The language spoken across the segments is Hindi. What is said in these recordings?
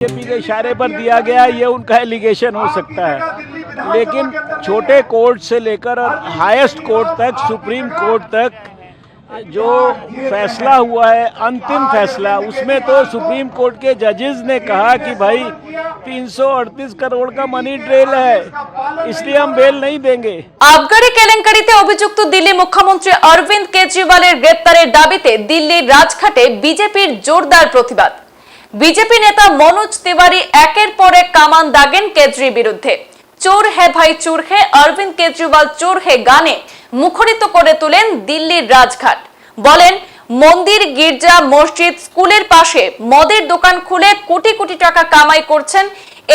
बीजेपी के इशारे पर दिया गया, ये उनका एलिगेशन हो सकता है, लेकिन छोटे कोर्ट से लेकर और हाईएस्ट कोर्ट तक, सुप्रीम कोर्ट तक जो फैसला हुआ है, अंतिम फैसला, उसमें तो सुप्रीम कोर्ट के जजेस ने कहा कि भाई 338 करोड़ का मनी ट्रेल है, इसलिए हम बेल नहीं देंगे। আবগারি কেলেঙ্কারিতে অভিযুক্ত দিল্লি মুখ্যমন্ত্রী অরবিন্দ কেজরিওয়ালের গ্রেপ্তারের দাবিতে দিল্লির রাজঘাটে বিজেপির জোরদার প্রতিবাদ। বিজেপি নেতা মনোজ তিওয়ারি একের পর এক কামান দাগেন কেজরির বিরুদ্ধে। চোর হে ভাই চোর হে, অরবিন্দ কেজরিওয়াল চোর হে গানে মুখরিত করে তোলেন দিল্লির রাজঘাট। বলেন, মন্দির, গির্জা, মসজিদ, স্কুলের পাশে মদের দোকান খুলে কোটি কোটি টাকা কামাই করছেন,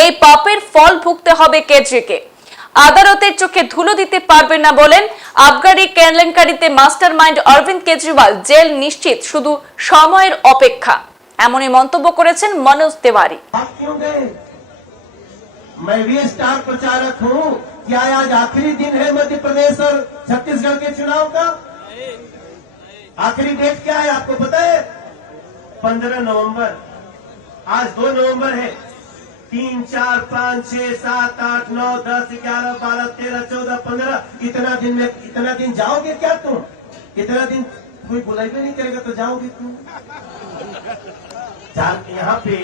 এই পাপের ফল ভুগতে হবে কেজরিকে। আদালতের চোখে ধুলো দিতে পারবেন না বলেন, আবগারি কেলেঙ্কারিতে মাস্টারমাইন্ড অরবিন্দ কেজরিওয়াল জেল নিশ্চিত, শুধু সময়ের অপেক্ষা, এমনই মন্তব্য করেছেন মনোজ তিওয়ারি। मैं भी स्टार प्रचारक हूं। क्या आज आखिरी दिन है मध्य प्रदेश और छत्तीसगढ़ के चुनाव का? आखिरी डेट क्या है आपको पता है? 15 नवंबर। आज 2 नवंबर है। 3, 4, 5, 6, 7, 8, 9, 10, 11, 12, 13, 14, 15 इतना दिन जाओगे क्या तुम? इतना दिन कोई बुलाई भी नहीं करेगा तो जाओगे तुम? यहाँ पे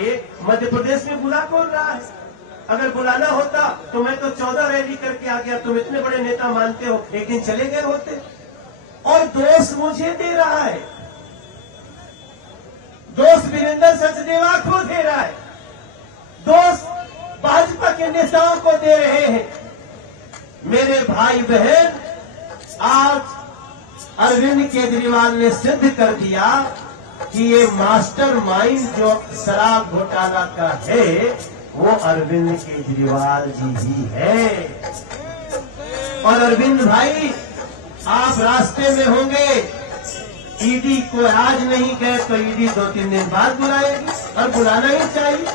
मध्य प्रदेश में बुला कौन रहा है? अगर बुलाना होता तो मैं तो 14 रैली करके आ गया। तुम इतने बड़े नेता मानते हो, एक दिन चले गए होते। और दोष मुझे दे रहा है, दोष वीरेंद्र सचदेवा को दे रहा है, दोष भाजपा के नेताओं को दे रहे हैं। मेरे भाई बहन, आज अरविंद केजरीवाल ने सिद्ध कर दिया कि ये मास्टरमाइंड जो शराब घोटाला का है वो अरविंद केजरीवाल जी ही है। और अरविंद भाई, आप रास्ते में होंगे, ईडी को आज नहीं गए तो ईडी 2-3 दिन बाद बुलाएगी, और बुलाना ही चाहिए।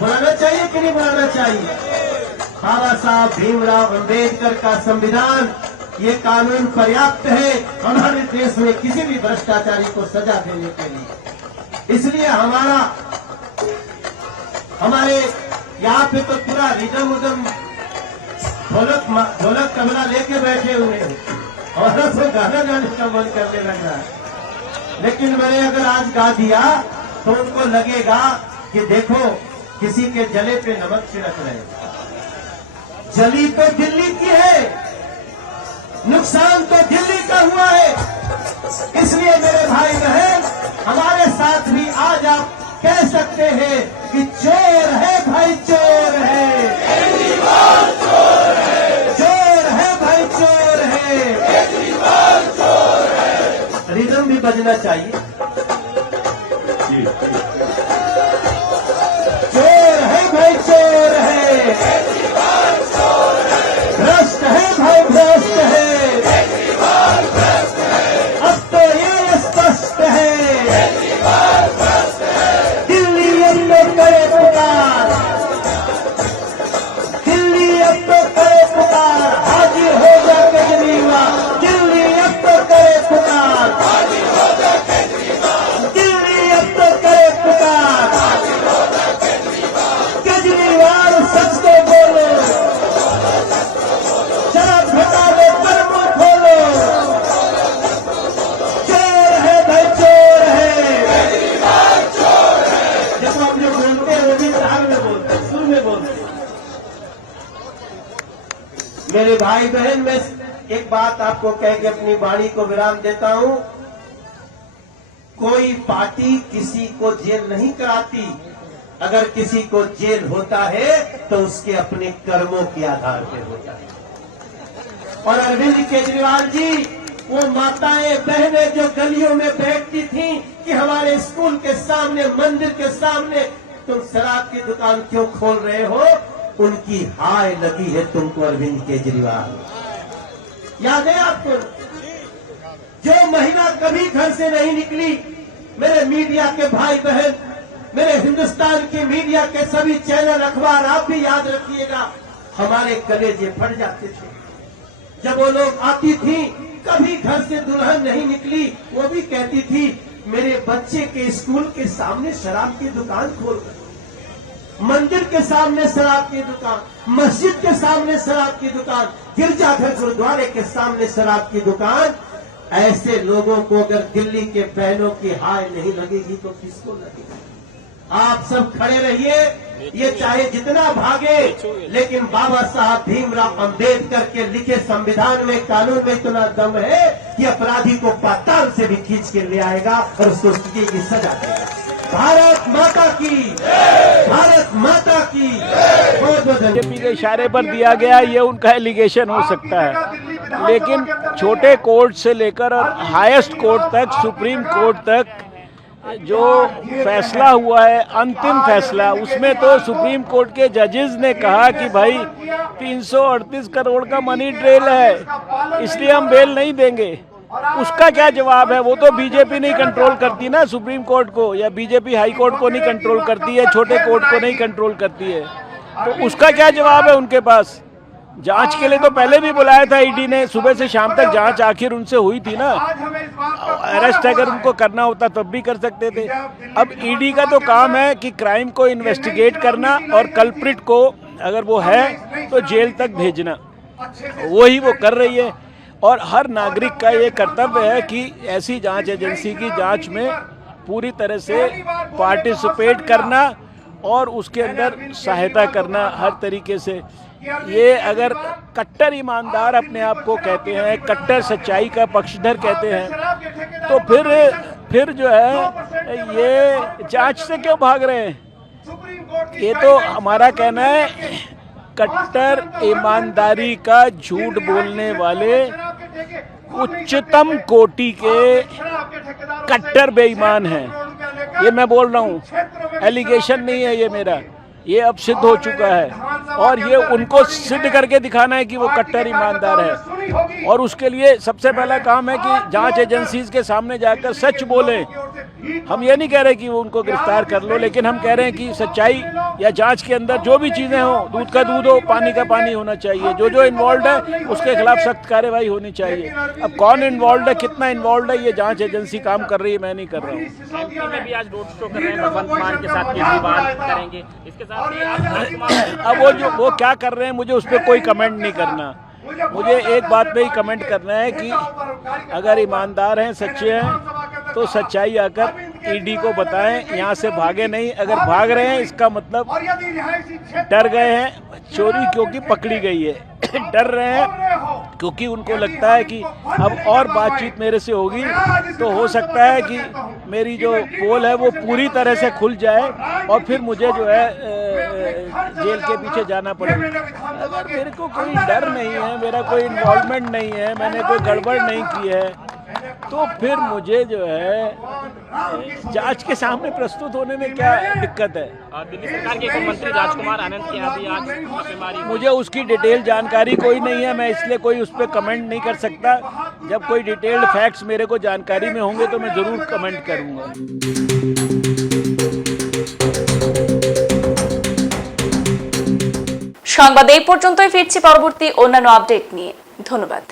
बुलाना चाहिए कि नहीं बुलाना चाहिए? बाबा साहब भीमराव अंबेडकर का संविधान, ये कानून पर्याप्त है हमारे देश में किसी भी भ्रष्टाचारी को सजा देने के लिए। इसलिए हमारे यहाँ पे तो पूरा रिदम उदम ढोलक तबला लेके बैठे हुए हैं, और तो गाना गाने का मन करने लग रहा है। लेकिन मैंने अगर आज गा दिया तो उनको लगेगा कि देखो किसी के जले पे नमक छिड़क रहे। जली तो दिल्ली की है, नुकसान तो दिल्ली का हुआ है। इसलिए मेरे भाई बहन, हमारे साथ भी आज आप कह सकते हैं कि चोर है भाई, चोर है, केजरीवाल चोर है, चोर है भाई, चोर है, केजरीवाल चोर है। रिदम भी बजना चाहिए। चोर है भाई, चोर है, केजरीवाल चोर है, भ्रष्ट है भाई, भ्रष्ट है, केजरीवाल भ्रष्ट है। अब तो ये स्पष्ट है, केजरीवाल भ्रष्ट है। दिल्ली अब तो करे पुकार, दिल्ली अब तो करे पुकार, हाजिर हो जा केजरीवाल। दिल्ली अब तो करे पुकार, हाजिर हो जा केजरीवाल। दिल्ली अब तो करे पुकार, हाजिर हो जा केजरीवाल। केजरीवाल सच तो बोलो, शराब घटा दो, कर्म खोलो। चोर है भाई, चोर है, केजरीवाल चोर है। देखो हम जो बोलते हैं वो भी राग में बोलते हैं, सुर में बोलते हैं। मेरे भाई बहन, मैं एक बात आपको कह के अपनी वाणी को विराम देता हूं। कोई पार्टी किसी को जेल नहीं कराती। अगर किसी को जेल होता है तो उसके अपने कर्मों के आधार पर होता है। और अरविंद केजरीवाल जी, वो माताएं बहनें जो गलियों में बैठती थीं कि हमारे स्कूल के सामने, मंदिर के सामने तुम शराब की दुकान क्यों खोल रहे हो, उनकी हाय लगी है तुमको अरविंद केजरीवाल। याद है आपको? जो महिला कभी घर से नहीं निकली, मेरे मीडिया के भाई बहन, मेरे हिंदुस्तान के मीडिया के सभी चैनल, अखबार, आप भी याद रखिएगा, हमारे कलेजे फट जाते थे जब वो लोग आती थी। कभी घर से दुल्हन नहीं निकली, वो भी कहती थी मेरे बच्चे के स्कूल के सामने शराब की दुकान खोल कर। मंदिर के सामने शराब की दुकान, मस्जिद के सामने शराब की दुकान, गिरजाघर गुरुद्वारे के सामने शराब की दुकान। ऐसे लोगों को अगर दिल्ली के बहनों की हाय नहीं लगेगी तो किसको लगेगी? आप सब खड़े रहिए, ये चाहे जितना भागे, लेकिन बाबा साहब भीमराव अंबेडकर के लिखे संविधान में, कानून में इतना दम है कि अपराधी को पाताल से भी खींच के ले आएगा और उसको की सजा देगा। भारत माता की, भारत माता की। बहुत बहुत धन्यवाद। बीजेपी के इशारे पर दिया गया, ये उनका एलिगेशन हो सकता है, लेकिन छोटे कोर्ट से लेकर और हाईएस्ट कोर्ट तक, सुप्रीम कोर्ट तक जो फैसला हुआ है, अंतिम फैसला, उसमें तो सुप्रीम कोर्ट के जजेस ने कहा कि भाई 338 करोड़ का मनी ट्रेल है, इसलिए हम बेल नहीं देंगे। उसका क्या जवाब है? वो तो बीजेपी नहीं कंट्रोल करती ना सुप्रीम कोर्ट को, या बीजेपी हाई कोर्ट को नहीं कंट्रोल करती है, छोटे कोर्ट को नहीं कंट्रोल करती है, तो उसका क्या जवाब है उनके पास? जांच के लिए तो पहले भी बुलाया था ईडी ने, सुबह से शाम तक जांच आखिर उनसे हुई थी ना। अरेस्ट अगर उनको करना होता तब भी कर सकते थे। अब ईडी का तो काम है कि क्राइम को इन्वेस्टिगेट करना और कल्प्रिट को अगर वो है तो जेल तक भेजना, वही वो कर रही है। और हर नागरिक का ये कर्तव्य है कि ऐसी जांच एजेंसी की जांच में पूरी तरह से पार्टिसिपेट करना और उसके अंदर सहायता करना हर तरीके से। ये अगर कट्टर ईमानदार अपने आप को कहते हैं, कट्टर सच्चाई का पक्षधर कहते हैं, तो फिर जो है ये जांच से क्यों भाग रहे हैं? ये तो हमारा कहना है कट्टर ईमानदारी का झूठ बोलने वाले उच्चतम कोटि के कट्टर बेईमान हैं। ये मैं बोल रहा हूँ, एलिगेशन नहीं है ये मेरा, ये अब सिद्ध हो चुका है और ये उनको सिद्ध करके दिखाना है कि वो कट्टर ईमानदार है। और उसके लिए सबसे पहला काम है कि जांच एजेंसीज के सामने जाकर सच बोलें। हम ये नहीं कह रहे कि वो उनको गिरफ्तार कर लो, लेकिन हम कह रहे हैं कि सच्चाई या जांच के अंदर जो भी चीज़ें हो, दूध का दूध हो, पानी का पानी होना चाहिए। जो जो इन्वॉल्व है उसके खिलाफ सख्त कार्रवाई होनी चाहिए। अब कौन इन्वॉल्व है, कितना इन्वॉल्व है, ये जांच एजेंसी काम कर रही है, मैं नहीं कर रहा हूँ। एमपी में भी आज रोड शो कर रहे हैं, भगवंत मान के साथ केजरीवाल करेंगे, इसके साथ ही अब वो क्या कर रहे हैं मुझे उस पर कोई कमेंट नहीं करना। मुझे एक बात पे ही कमेंट करना है कि अगर ईमानदार हैं, सच्चे हैं, तो सच्चाई आकर ईडी को बताएं, यहाँ से भागे नहीं। अगर भाग रहे हैं इसका मतलब डर गए हैं, चोरी क्योंकि पकड़ी गई है, डर रहे हैं क्योंकि उनको लगता है कि अब और बातचीत मेरे से होगी तो हो सकता है कि मेरी जो पोल है वो पूरी तरह से खुल जाए और फिर मुझे जो है जेल के पीछे जाना पड़े। अगर मेरे को कोई डर नहीं है, मेरा कोई इन्वॉल्वमेंट नहीं है, मैंने कोई गड़बड़ नहीं की है, तो फिर मुझे जो है जांच के सामने प्रस्तुत होने में क्या दिक्कत है? दिल्ली सरकार के एक मंत्री राजकुमार आनंद के यहाँ भी आज छापेमारी। मुझे उसकी डिटेल जानकारी कोई नहीं है, मैं इसलिए कोई उस पर कमेंट नहीं कर सकता। जब कोई डिटेल्ड फैक्ट्स मेरे को जानकारी में होंगे तो मैं ज़रूर कमेंट करूँगा। সংবাদ এই পর্যন্তই, ফিরছি পরবর্তী অন্যান্য আপডেট নিয়ে। ধন্যবাদ।